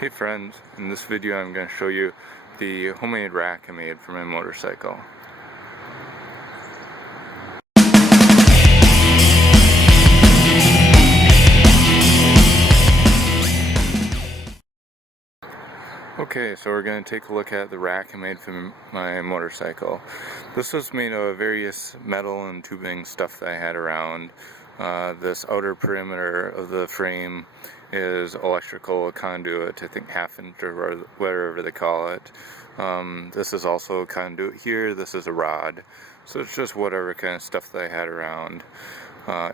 Hey friends, in this video I'm going to show you the homemade rack I made for my motorcycle. Okay, so we're going to take a look at the rack I made for my motorcycle. This was made of various metal and tubing stuff that I had around. This outer perimeter of the frame is electrical conduit, I think 1/2 inch or whatever they call it. This is also a conduit here, this is a rod. So it's just whatever kind of stuff that I had around.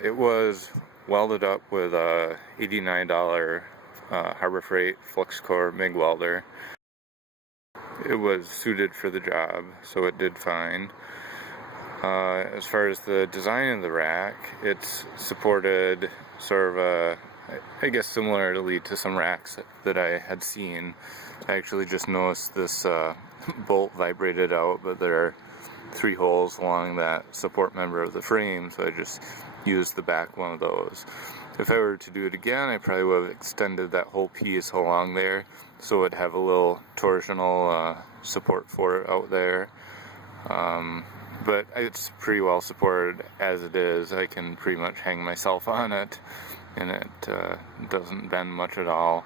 It was welded up with a $89 Harbor Freight flux core MIG welder. It was suited for the job, so it did fine. As far as the design of the rack, it's supported sort of I guess similarly to some racks that I had seen. I actually just noticed this bolt vibrated out, but there are 3 holes along that support member of the frame, so I just used the back one of those. If I were to do it again, I probably would have extended that whole piece along there, so it would have a little torsional support for it out there. But it's pretty well supported as it is. I can pretty much hang myself on it, and it doesn't bend much at all.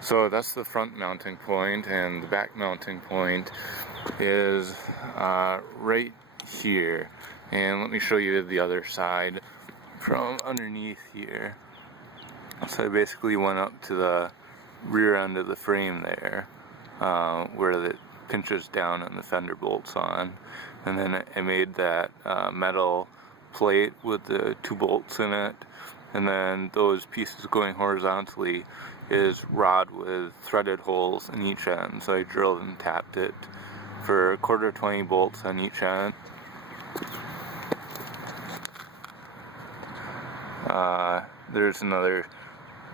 So that's the front mounting point, and the back mounting point is right here. And let me show you the other side from underneath here. So I basically went up to the rear end of the frame there, where it pinches down and the fender bolts on, and then I made that metal plate with the 2 bolts in it, and then those pieces going horizontally is rod with threaded holes in each end, so I drilled and tapped it for 1/4 bolts on each end. There's another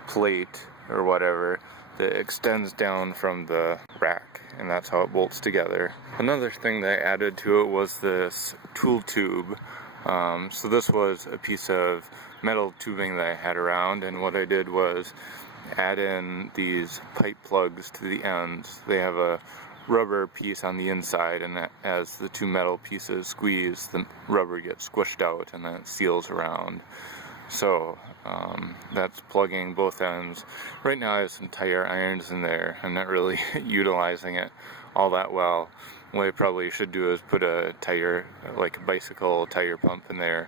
plate or whatever that extends down from the rack, and that's how it bolts together. Another thing that I added to it was this tool tube. So this was a piece of metal tubing that I had around, and what I did was add in these pipe plugs to the ends. They have a rubber piece on the inside, and as the 2 metal pieces squeeze, the rubber gets squished out and then it seals around. So that's plugging both ends. Right now I have some tire irons in there. I'm not really utilizing it all that well. What I probably should do is put a tire, like a bicycle tire pump in there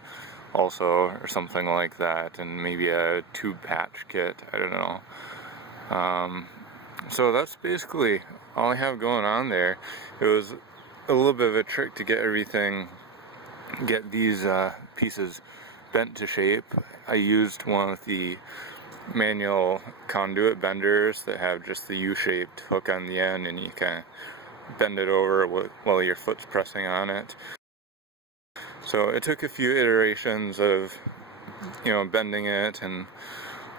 also, or something like that, and maybe a tube patch kit, I don't know. So that's basically all I have going on there. It was a little bit of a trick to get these pieces bent to shape. I used one of the manual conduit benders that have just the U-shaped hook on the end, and you kind of bend it over while your foot's pressing on it. So it took a few iterations of, bending it and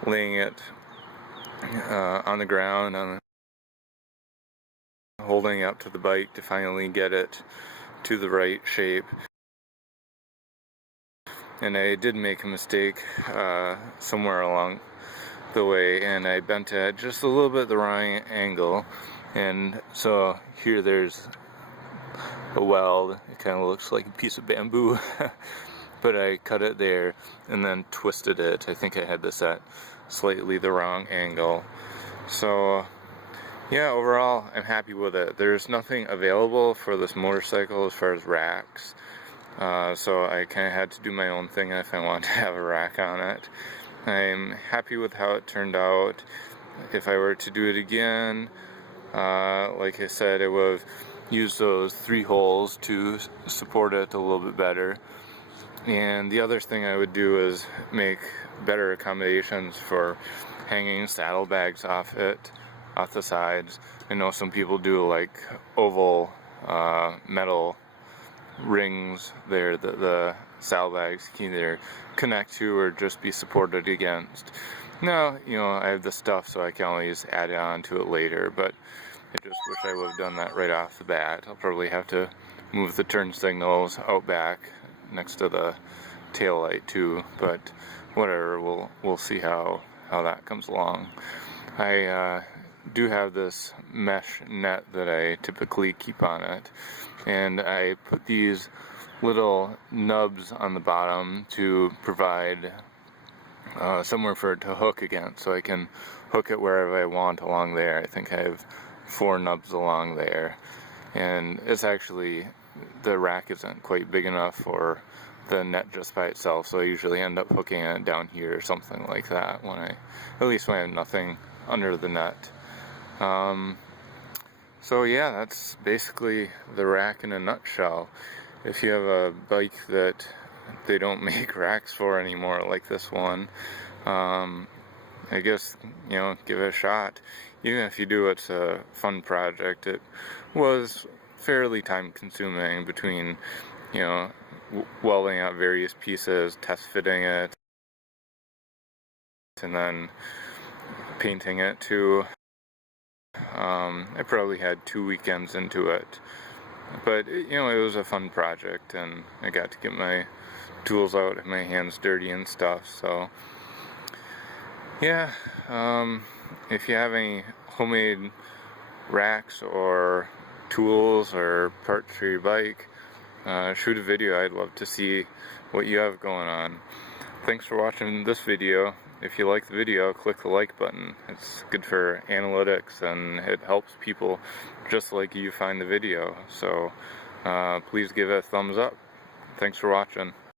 laying it on the ground and holding it up to the bike to finally get it to the right shape. And I did make a mistake somewhere along the way, and I bent it at just a little bit the wrong angle, and so here there's a weld. It kind of looks like a piece of bamboo, but I cut it there and then twisted it. I think I had this at slightly the wrong angle. So yeah, overall I'm happy with it. There's nothing available for this motorcycle as far as racks. So I kind of had to do my own thing if I want to have a rack on it. I'm happy with how it turned out. If I were to do it again, like I said, I would have used those 3 holes to support it a little bit better. And the other thing I would do is make better accommodations for hanging saddlebags off the sides. I know some people do like oval metal rings there that the saddlebags can either connect to or just be supported against. Now, I have the stuff, so I can always add on to it later, but I just wish I would have done that right off the bat. I'll probably have to move the turn signals out back next to the tail light too, but whatever, we'll see how that comes along. do have this mesh net that I typically keep on it, and I put these little nubs on the bottom to provide somewhere for it to hook against, so I can hook it wherever I want along there. I think I have 4 nubs along there, and it's actually, the rack isn't quite big enough for the net just by itself, so I usually end up hooking it down here or something like that, at least when I have nothing under the net. So yeah, that's basically the rack in a nutshell. If you have a bike that they don't make racks for anymore, like this one, I guess, give it a shot. Even if you do, it's a fun project. It was fairly time consuming between, welding out various pieces, test fitting it, and then painting it too. I probably had 2 weekends into it, but it was a fun project, and I got to get my tools out and my hands dirty and stuff. So yeah, if you have any homemade racks or tools or parts for your bike, shoot a video. I'd love to see what you have going on. Thanks for watching this video. If you like the video, click the like button. It's good for analytics, and it helps people just like you find the video. So please give it a thumbs up. Thanks for watching.